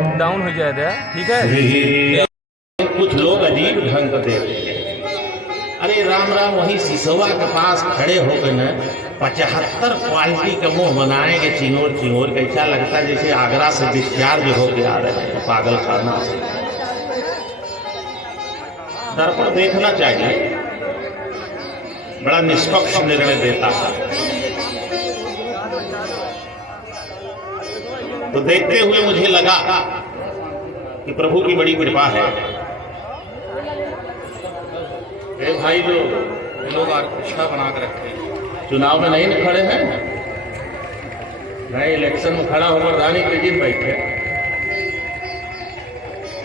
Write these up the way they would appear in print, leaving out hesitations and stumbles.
Net down हो जाए था, ठीक है। कुछ लोग अजीब ढंग से अरे राम राम वही सिसवा के पास खड़े होकर न 75 क्वालिटी का मुंह बनाएंगे चिंगोर चिंगोर। कैसा लगता है जैसे आगरा से डिस्चार्ज होके आ रहे हैं पागल खाना से। दर्पण देखना चाहिए, बड़ा निष्पक्ष निर्णय देता है। तो देखते हुए मुझे लगा कि प्रभु की बड़ी कृपा है। ए भाई जो लोग आर्केस्ट्रा बना कर रखे, चुनाव में नहीं न खड़े हैं, नए इलेक्शन में खड़ा होकर रानी के जिन बैठे।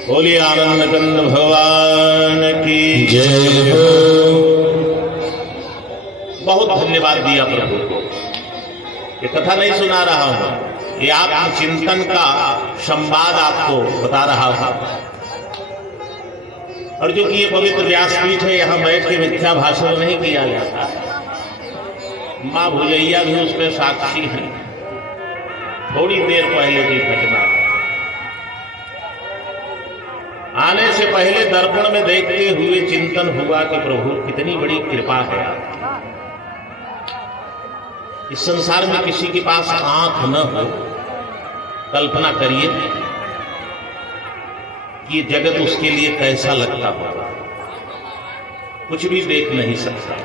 बोलिए आनंद कंद भगवान की जय हो। बहुत धन्यवाद दिया प्रभु को। ये कथा नहीं सुना रहा हूं, ये आत्मचिंतन का संवाद आपको बता रहा हूं। और जो कि ये पवित्र व्यासपीठ है, यहां बैठ के मिथ्या भाषण नहीं किया जाता। मां भुजैया भी उसमें साक्षी है। थोड़ी देर पहले की घटना, आने से पहले दर्पण में देखते हुए चिंतन हुआ कि प्रभु कितनी बड़ी कृपा है। इस संसार में किसी के पास आंख न हो, कल्पना करिए कि जगत उसके लिए कैसा लगता होगा। कुछ भी देख नहीं सकता।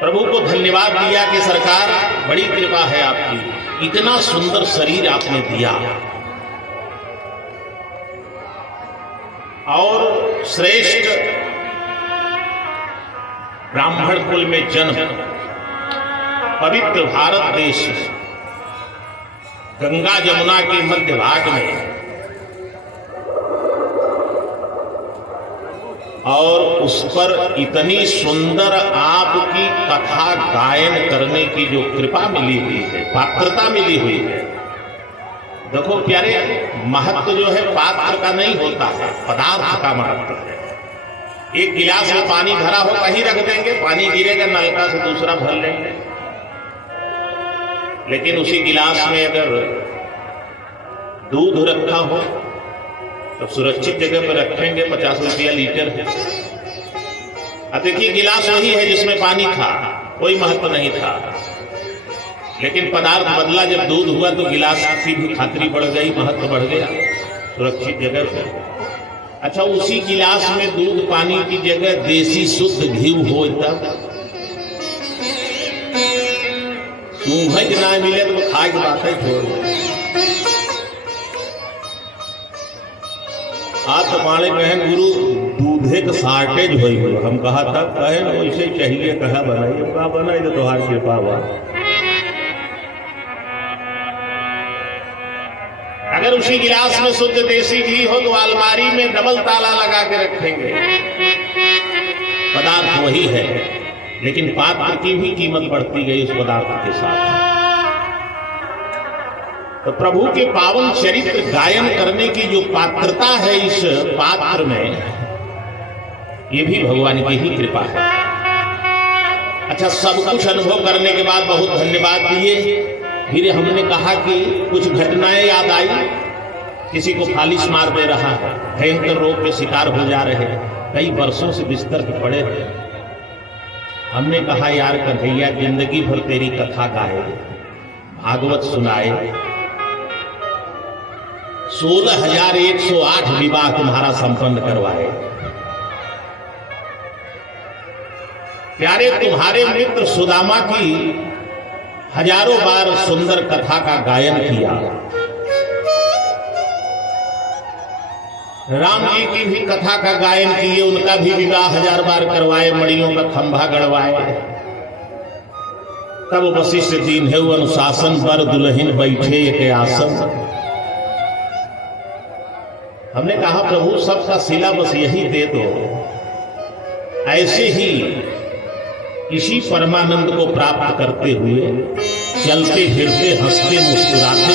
प्रभु को धन्यवाद दिया कि सरकार बड़ी कृपा है आपकी, इतना सुंदर शरीर आपने दिया और श्रेष्ठ ब्राह्मण कुल में जन्म, पवित्र भारत देश, गंगा जमुना के मध्य भाग में, और उस पर इतनी सुंदर आपकी कथा गायन करने की जो कृपा मिली हुई है, पात्रता मिली हुई है। देखो प्यारे, महत्व जो है पात्र का नहीं होता है, पदार्थ का महत्व है। एक गिलास में पानी भरा हो कहीं रख देंगे, पानी गिरेगा, नलका से दूसरा भर लेंगे। लेकिन उसी गिलास में अगर दूध रखा हो तो सुरक्षित जगह पर रखेंगे, 50 रुपया लीटर है। अब देखिए गिलास वही है जिसमें पानी था, कोई महत्व नहीं था। लेकिन पदार्थ बदला, जब दूध हुआ तो गिलास की भी खातिरी बढ़ गई, महत्व बढ़ गया, सुरक्षित जगह पर। अच्छा, उसी गिलास में दूध पानी की जगह देसी शुद्ध घी हो, तब सूंघज ना मिले तो खाए की बात है छोड़। आप तो पाने कहे गुरु दूधे का शार्टेज हो, हम कहा था कहे ना वैसे चाहिए, कहा बनाइए, कहा बनाई तो तुम्हारी कृपा हुआ। अगर उसी गिलास में शुद्ध देसी घी हो तो अलमारी में डबल ताला लगा के रखेंगे। पदार्थ वही है, लेकिन पात्र की भी कीमत बढ़ती गई उस पदार्थ के साथ। तो प्रभु के पावन चरित्र गायन करने की जो पात्रता है इस पात्र में, ये भी भगवान की ही कृपा है। अच्छा, सब कुछ अनुभव करने के बाद बहुत धन्यवाद दिए। फिर हमने कहा कि कुछ घटनाएं याद आई। किसी को फालिस मार दे रहा है, भयंकर रोग के शिकार हो जा रहे हैं, कई वर्षों से बिस्तर पर पड़े हैं। हमने कहा यार कन्हैया, जिंदगी भर तेरी कथा गाए, भागवत सुनाए, 16,108 विवाह तुम्हारा संपन्न करवाए। प्यारे, तुम्हारे मित्र सुदामा की हजारों बार सुंदर कथा का गायन किया। राम जी की भी कथा का गायन किए, उनका भी विवाह 1000 बार करवाए, मड़ियों का खंभा गड़वाए। तब वशिष्ठ दीन है अनुशासन पर, दुल्हन बैठे एक आसन। हमने कहा प्रभु सबका सिला बस यही दे दो, ऐसे ही इसी परमानंद को प्राप्त करते हुए चलते फिरते हंसते मुस्कुराते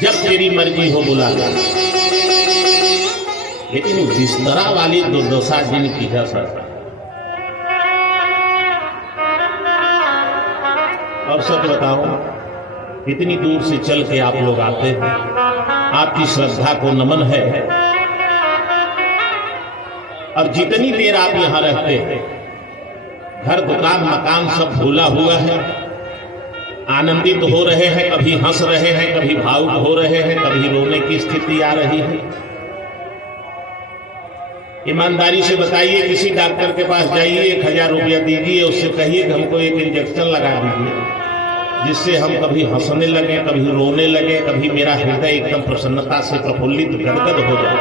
जब तेरी मर्जी हो बुला ले। लेकिन बिस्तरा वाली दुर्दशा जिनकी है सर, और सच बताओ, इतनी दूर से चल के आप लोग आते हैं, आपकी श्रद्धा को नमन है। और जितनी देर आप यहां रहते हैं, घर दुकान मकान सब भूला हुआ है, आनंदित हो रहे हैं, कभी हंस रहे हैं, कभी भावुक हो रहे हैं, कभी रोने की स्थिति आ रही है। ईमानदारी से बताइए, किसी डॉक्टर के पास जाइए, 1000 रुपया दीजिए, उससे कहिए कि हमको एक इंजेक्शन लगा दीजिए, जिससे हम कभी हंसने लगे, कभी रोने लगे, कभी मेरा हृदय एकदम प्रसन्नता से प्रफुल्लित गदगद हो जाए।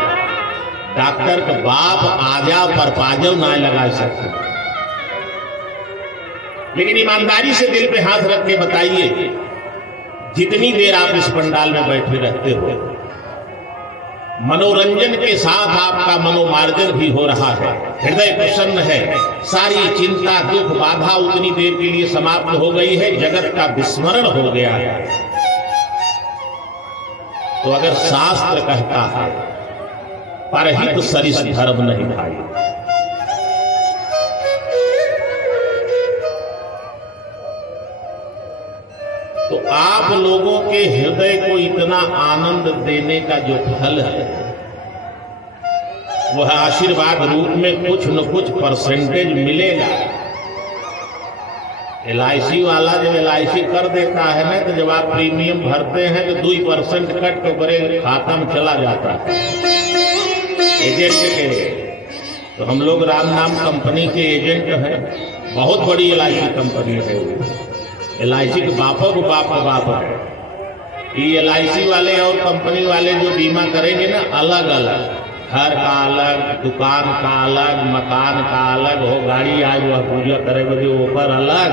डॉक्टर का बाप आजा पर पाजल ना लगा सकते, लेकिन ईमानदारी से दिल पे हाथ रख के बताइए, जितनी देर आप इस पंडाल में बैठे रहते हो, मनोरंजन के साथ आपका मनोमार्जन भी हो रहा है, हृदय प्रसन्न है, सारी चिंता दुख बाधा उतनी देर के लिए समाप्त हो गई है, जगत का विस्मरण हो गया है। तो अगर शास्त्र कहता है परहित सरिस धर्म नहीं भाई, तो आप लोगों के हृदय को इतना आनंद देने का जो फल है, वह आशीर्वाद रूप में कुछ न कुछ परसेंटेज मिलेगा। LIC वाला जब LIC कर देता है ना, तो जब आप प्रीमियम भरते हैं तो 2% कट के बड़े खाता में चला जाता है एजेंट के। तो हम लोग राम नाम कंपनी के एजेंट हैं, बहुत बड़ी LIC कंपनी है। LIC के बापों को बाप है। ये LIC वाले और कंपनी वाले जो बीमा करेंगे ना, अलग अलग, घर का अलग, दुकान का अलग, मकान का अलग हो, गाड़ी आज वह पूजा करेंगे जो ऊपर अलग,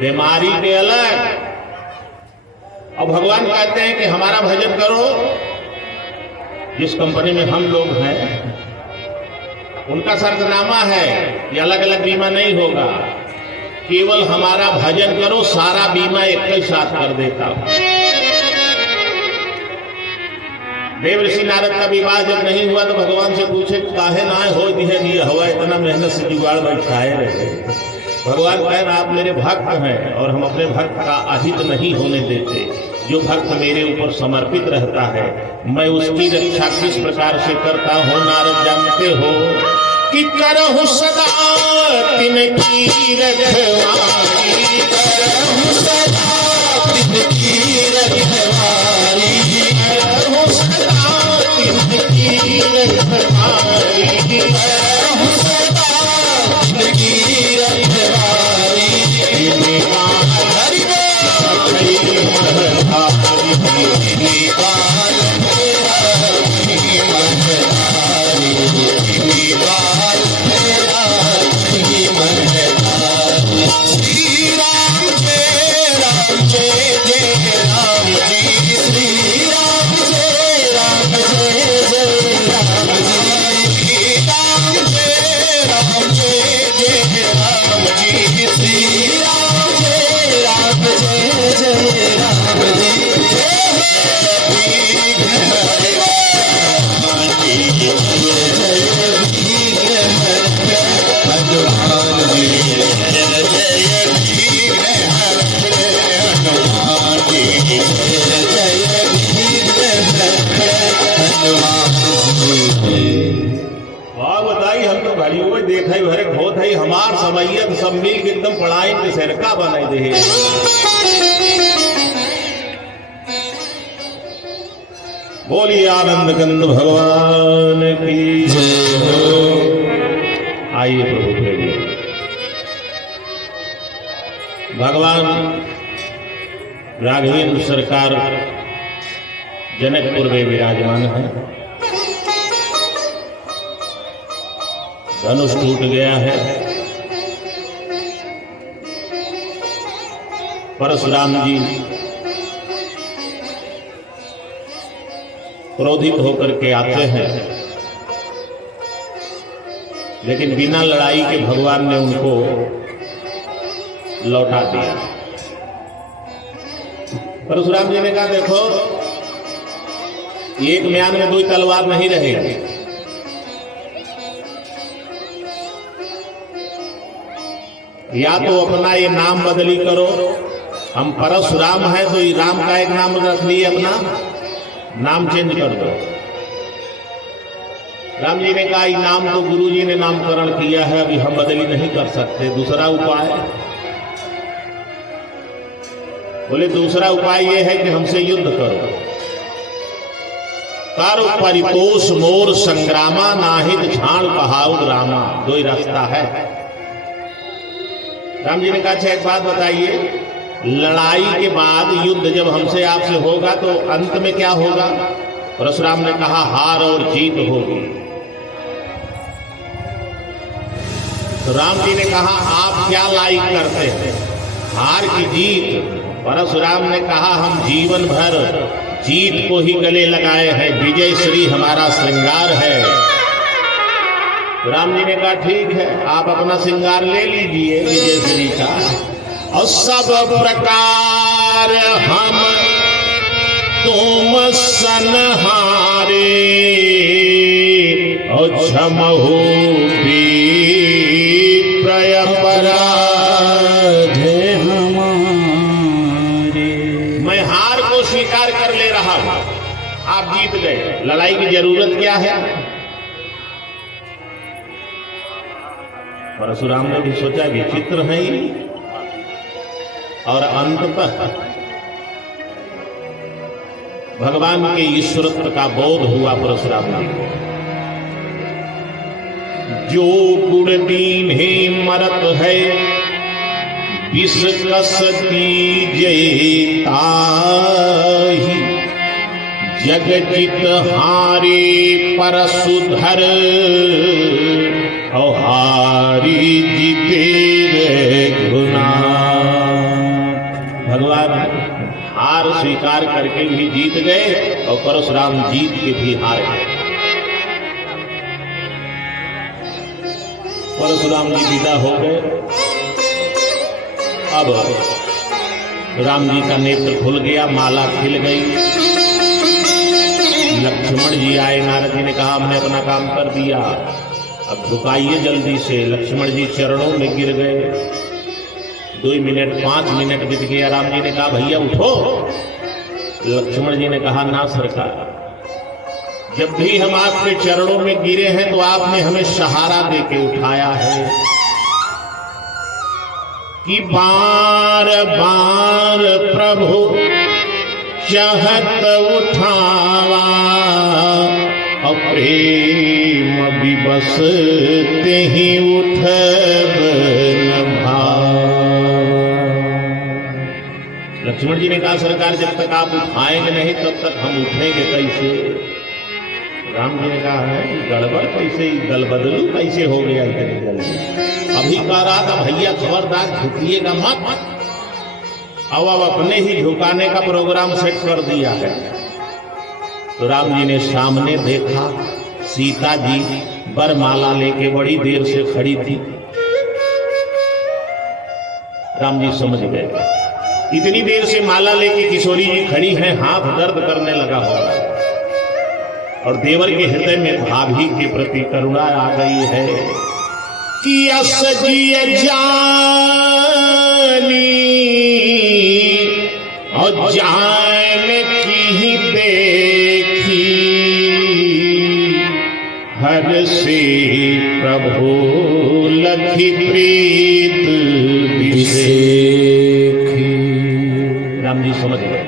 बीमारी के अलग। और भगवान कहते हैं कि हमारा भजन करो। जिस कंपनी में हम लोग हैं उनका शर्तनामा है कि अलग अलग बीमा नहीं होगा, केवल हमारा भजन करो, सारा बीमा एक ही साथ कर देता हूं। देव ऋषि नारद का विवाह जब नहीं हुआ तो भगवान से पूछे काहे ना हो दिए हवा, इतना मेहनत से जुगाड़ बैठाए रहे। भगवान कहें आप मेरे भक्त हैं और हम अपने भक्त का अहित नहीं होने देते। जो भक्त मेरे ऊपर समर्पित रहता है, मैं उसकी रक्षा किस प्रकार से करता हूं, नारद जानते हो कि करहु सदा तिनकी रखवारी, करहु सदा तिनकी रखवारी, करहु सदा तिनकी रखवारी, करहु सदा तिनकी रखवारी। हरि देखा भरे बहुत है हमार समैयत सब मिल के एकदम पढ़ाई के सरका बनाई दे। बोलिए आनंद कंद भगवान की जय हो। आइए प्रभु प्रेमी, भगवान राघवेंद्र सरकार जनकपुर में विराजमान है। धनुष टूट गया है। परशुराम जी क्रोधित होकर के आते हैं, लेकिन बिना लड़ाई के भगवान ने उनको लौटा दिया। परशुराम जी ने कहा देखो, एक म्यान में 2 तलवार नहीं रहेगी। या तो अपना ये नाम बदली करो हम परशुराम है तो ये राम का एक नाम रख लिए, अपना नाम चेंज कर दो। राम जी ने कहा, ये नाम तो गुरु जी ने नामकरण किया है, अभी हम बदली नहीं कर सकते, दूसरा उपाय। बोले दूसरा उपाय ये है कि हमसे युद्ध करो। कारो परितोष मोर संग्रामा, नाहित झाड़ कहाउद रामा। दो ही रास्ता है। राम जी ने कहा, अच्छा एक बात बताइए, लड़ाई के बाद युद्ध जब हमसे आपसे होगा तो अंत में क्या होगा? परशुराम ने कहा, हार और जीत होगी। तो राम जी ने कहा, आप क्या लाइक करते हैं, हार की जीत? परशुराम ने कहा, हम जीवन भर जीत को ही गले लगाए हैं, विजय श्री हमारा श्रृंगार है। राम जी ने कहा, ठीक है, आप अपना श्रृंगार ले लीजिए विजय श्री का, और सब प्रकार हम तुम सनहारे, और क्षमहु प्रयपराधे हमारे। मैं हार को स्वीकार कर ले रहा हूं, आप जीत गए, लड़ाई की जरूरत क्या है? परशुराम ने भी सोचा, विचित्र है ये। और अंततः भगवान के ईश्वरत्व का बोध हुआ परशुराम जी को। जो गुण दीन है मरत है, विष कस दीजे ताहि, जग जित हारे परशुधर, और हारी जीते रे गुना। भगवान हार स्वीकार करके भी जीत गए, और परशुराम जीत के भी हार गए। परशुराम जी विदा हो गए। अब राम जी का नेत्र खुल गया, माला खिल गई। लक्ष्मण जी आए, नारद जी ने कहा, हमने अपना काम कर दिया, अब झुकाइए जल्दी से। लक्ष्मण जी चरणों में गिर गए। 2 मिनट 5 मिनट बीत गया। राम जी ने कहा, भैया उठो। लक्ष्मण जी ने कहा, ना सरकार, जब भी हम आपके चरणों में गिरे हैं तो आपने हमें सहारा देके उठाया है, कि बार बार प्रभु चाहत उठावा, और प्रेम विवश तेहि उठब न भाव। लक्ष्मण जी ने कहा, सरकार जब तक आप उठाएंगे नहीं तब तक हम उठेंगे कैसे? राम जी ने कहा, है गड़बड़ कैसे, दल बदलू कैसे हो गया इतनी जल्दी? अभी कह रहा था भैया खबरदार झुकिएगा मत, अब अपने ही झुकाने का प्रोग्राम सेट कर दिया है। तो राम जी ने सामने देखा, सीता जी बरमाला लेके बड़ी देर से खड़ी थी। राम जी समझ गए, इतनी देर से माला लेके किशोरी जी खड़ी हैं, हाथ दर्द करने लगा होगा। और देवर के हृदय में भाभी के प्रति करुणा आ गई है, कि अस जी जानी, और जान की देखी, हर से प्रभु लखी प्रीत विसेखी। राम जी समझ गए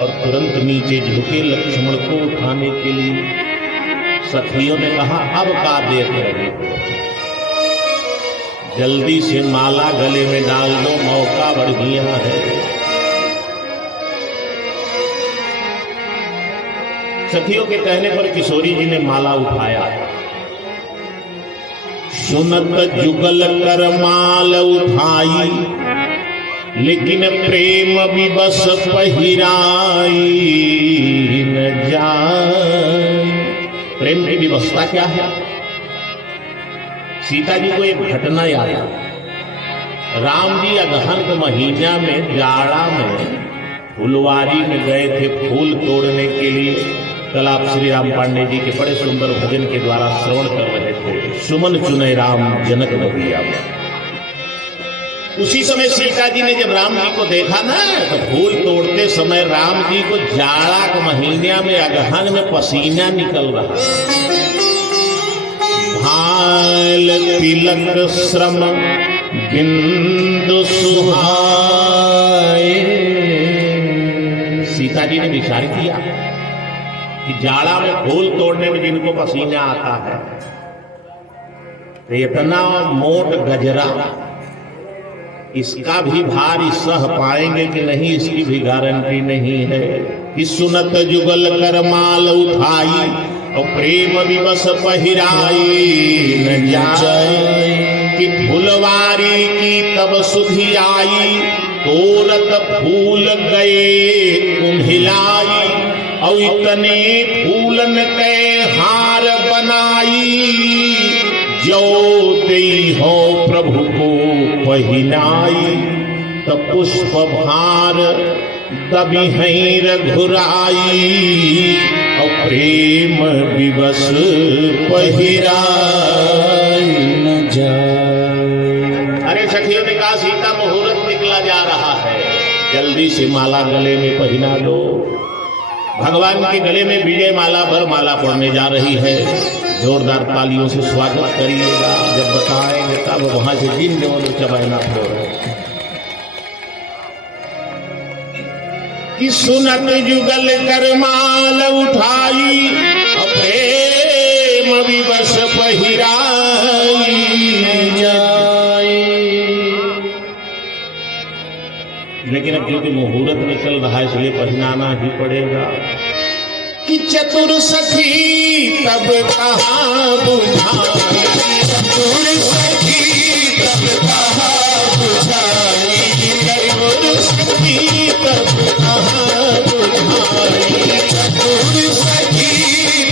और तुरंत नीचे झुके लक्ष्मण को उठाने के लिए। सखियों ने कहा, अब का देख रहे हो, जल्दी से माला गले में डाल दो, मौका बढ़िया है। सखियों के कहने पर किशोरी जी ने माला उठाया। सुनत जुगल कर माल उठाई, लेकिन प्रेम विवश पहिराई न जाए। प्रेम की विवशता क्या है? सीता जी को एक घटना याद आई। राम जी अगहन के महीना में जाड़ा में फुलवारी में गए थे फूल तोड़ने के लिए। कल आप श्री राम पांडे जी के बड़े सुंदर भजन के द्वारा श्रवण कर रहे थे, सुमन चुने राम जनक नगरिया में। उसी समय सीता जी ने जब राम जी को देखा ना, तो फूल तोड़ते समय राम जी को जाड़ा के महीना में अगहन में पसीना निकल रहा। भाल तिलक श्रम बिंदु सुहाए। सीता जी ने विचार किया कि जाड़ा में फूल तोड़ने में जिनको पसीना आता है, तो इतना मोट गजरा, इसका भी भार सह पाएंगे कि नहीं, इसकी भी गारंटी नहीं है। कि सुनत जुगल कर माल उठाई और प्रेम विवश पहिराई न जाए। कि फुलवारी की तब सुधि आई, तोरत फूल गए कुम्हिलाई। और इतने फूलन के हार बनाई, जो दई हो प्रभु को पहिनाई। तो पुष्प भार दबी है रघुराई, और प्रेम विवश पहिराई न जाए। अरे सखियों ने कहा सीता मुहूर्त निकला जा रहा है, जल्दी से माला गले में पहिना दो। भगवान के गले में विजय माला भर माला पड़ने जा रही है। जोरदार तालियों से स्वागत करिएगा। जब बताएंगे तब वहां से जिन दोनों चबाना पड़ेगा। कि सुनत जुगल कर माल उठाई, प्रेम विवश पहिराई जाए। लेकिन अब क्योंकि मुहूर्त निकल रहा है, इसलिए पहनाना ही पड़ेगा। कि चतुर सखी तब कहाँ बुझाई, चतुर सखी तब कहाँ बुझाई। चतुर सखी तब कहाँ बुझाई, चतुर सखी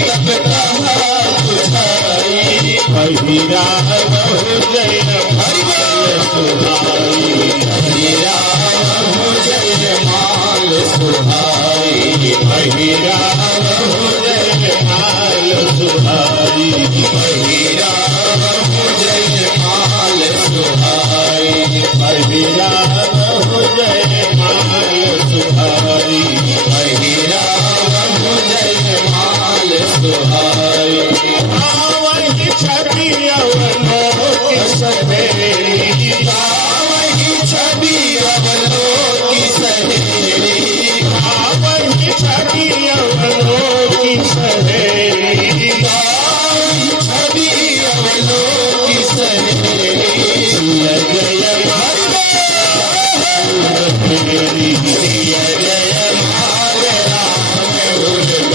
तब कहाँ बुझाई। पहिरा हो जय माल सुहाई, पहिरा हो जय माल सुहाई। पहिरा हो जय माल सुहाई, पहिरा हो जय माल सुहाई। पहिरा हो जय माल सुहाई, पहिरा हो जय माल सुहाई। आवहि छवि अवलोक सहेली, आवहि छवि अवलोक सहेली। आवहि छवि अवलोक सहेली, आवहि छवि अवलोक सहेली। सिया जय मेरी, सिया जय माल राम उर्मिली,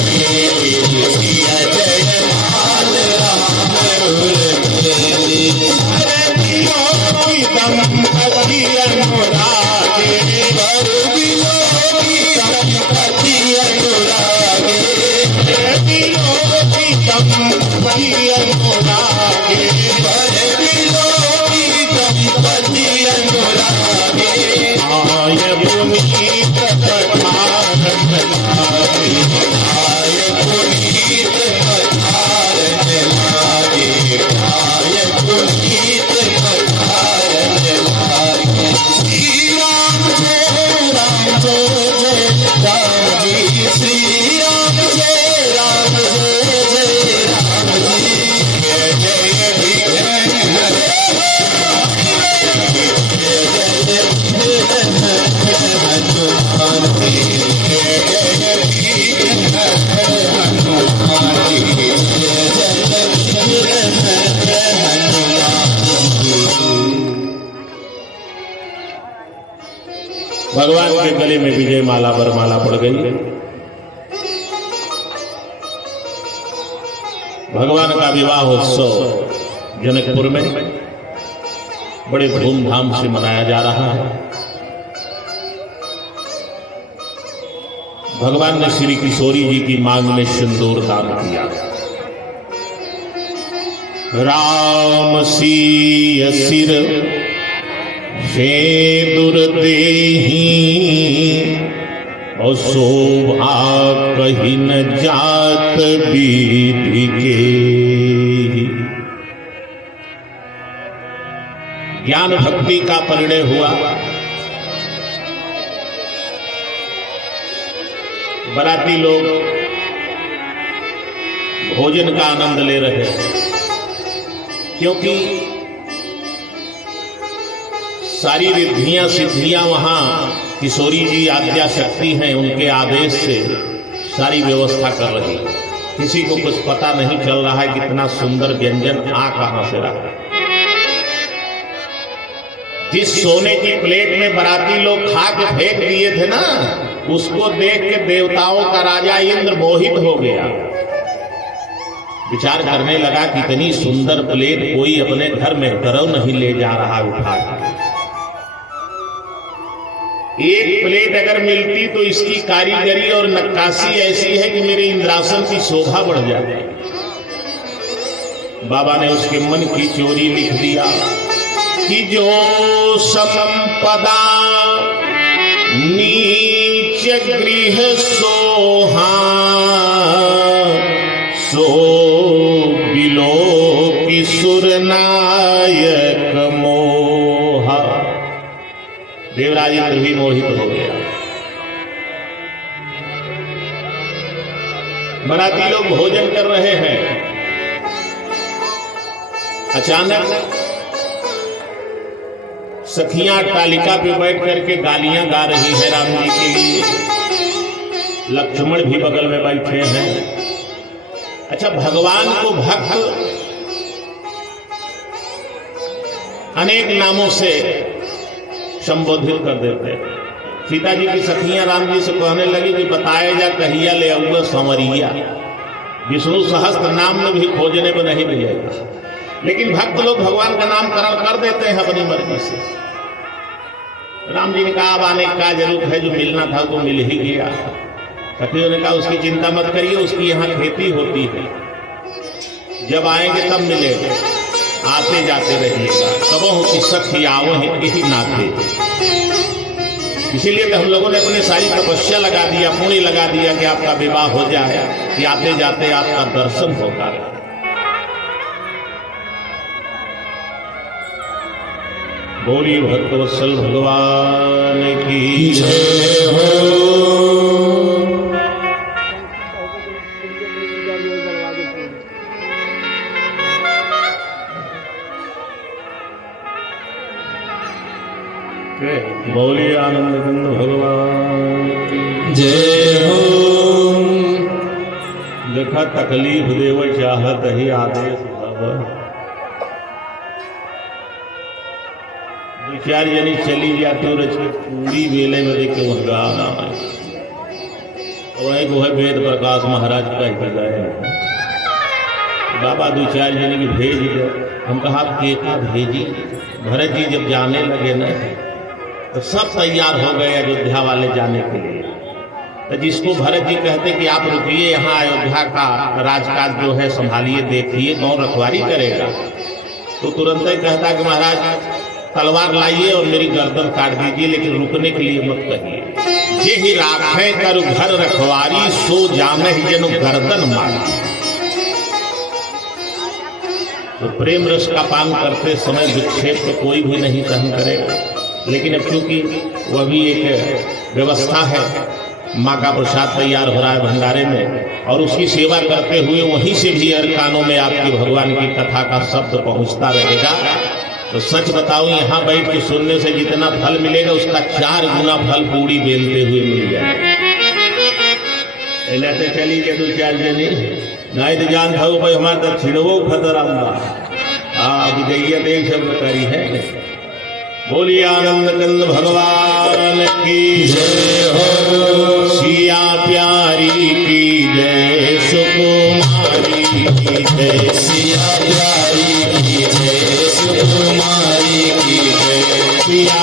सिया जय माल राम उर्मिली। अरे दिलो की दंपति अनुरागे, दिलो की दंपति अनुरागे। दिलो की दंपति अनुरागे, दिलो की दंपति अनुरागे। आय पुनीत पठारन लागे, आय पुनीत पठारन लागे, आय पुनीत पठारन लागे। श्री राम जय राम जय राम जी, श्री राम जय राम जय राम जी। जय जय विघ्न हनुमान जी, जय जय विघ्न हनुमान जी, जय जय विघ्न हनुमान जी। भगवान के गले में विजय माला वरमाला पड़ गई। भगवान का विवाह उत्सव जनकपुर में बड़े धूमधाम से मनाया जा रहा है। भगवान ने श्री किशोरी जी की मांग में सिंदूर दान किया। राम सीय सिर सेंदूर देहि, और शोभा कही न जात विधि के। ज्ञान भक्ति का परिणय हुआ। बाराती लोग भोजन का आनंद ले रहे हैं, क्योंकि सारी रिद्धियां सिद्धियां वहां किशोरी जी आद्या शक्ति हैं, उनके आदेश से सारी व्यवस्था कर रही है। किसी को कुछ पता नहीं चल रहा है कितना सुंदर व्यंजन आ कहां से रहा। जिस सोने की प्लेट में बाराती लोग खा के फेंक दिए थे ना, उसको देख के देवताओं का राजा इंद्र मोहित हो गया। विचार करने लगा कितनी सुंदर प्लेट कोई अपने घर में गरौ नहीं ले जा रहा उठा। एक प्लेट अगर मिलती तो इसकी कारीगरी और नक्काशी ऐसी है कि मेरे इंद्रासन की शोभा बढ़ जाती। बाबा ने उसके मन की चोरी लिख दिया कि जो संपदा नीच गृह सोहा सो बिलो की सुरनायक मोहा। देवराज इंद्र भी मोहित हो गया। बाराती लोग भोजन कर रहे हैं, अचानक सखियां तालिका पे बैठ करके गालियां गा रही है राम जी के लिए। लक्ष्मण भी बगल में बैठे हैं। अच्छा, भगवान को भक्त अनेक नामों से संबोधित कर देते। सीता जी की सखियां राम जी से कहने लगी कि बताए जा कहिया ले आऊंगा संवरिया। विष्णु सहस्त्र नाम में भी खोजने में नहीं मिलेगा, लेकिन भक्त लोग भगवान का नामकरण कर देते हैं अपनी मर्जी से। राम जी ने कहा अब आने का जरूर है, जो मिलना था वो मिल ही गया। सखियों ने कहा उसकी चिंता मत करिए, उसकी यहाँ खेती होती है, जब आएंगे तब मिलेंगे, आते जाते रहिएगा। कबहू की सखी आओ है यही नाते। इसीलिए तो हम लोगों ने अपनी सारी तपस्या लगा दिया, पुण्य लगा दिया कि आपका विवाह हो जाए, कि आते जाते आपका दर्शन होगा। बोली भक्तवत्सल भगवान की जय हो। बोली आनंद कंद भगवान की जय हो। देखा तकलीफ देव चाहत ही आदेश बाबा। दो चार जनी चली जाती और पूरी वेले में देख के वह गाना वही को है वेद प्रकाश महाराज का ही बाबा दो चार जने की भेज दे। हम कहा केका भेजी। भरत जी जब जाने लगे ना तो सब तैयार हो गए अयोध्या वाले जाने के लिए। तो जिसको भरत जी कहते कि आप रुकिए, यहाँ अयोध्या का राजकाज जो है संभालिए, देखिए कौन रखवारी करेगा, तो तुरंत ही कहता कि महाराज तलवार लाइए और मेरी गर्दन काट दीजिए, लेकिन रुकने के लिए मत कहिए। जे ही राखे कर घर रखवारी सो जाने जनु गर्दन मारी। तो प्रेम रस का पान करते समय विक्षेप तो कोई भी नहीं सहन करेगा, लेकिन अब चूंकि वह भी एक व्यवस्था है, माँ का प्रसाद तैयार हो रहा है भंडारे में, और उसकी सेवा करते हुए वहीं से भी हर कानों में आपकी भगवान की कथा का शब्द पहुंचता रहेगा। तो सच बताऊं, यहाँ बैठ के सुनने से जितना फल मिलेगा उसका 4 गुना फल पूरी बेलते हुए मिल जाएगा। तो चली के 2-4 जनी नहीं तो जान था भाई हमारे दक्षिणवो खतरा विजय देव शब्द करी है। बोलिए आनंद कंद भगवान की जय हो। सिया प्यारी की जय, सुकुमारी की जय, सिया प्यारी की जय, सुकुमारी की जय, सिया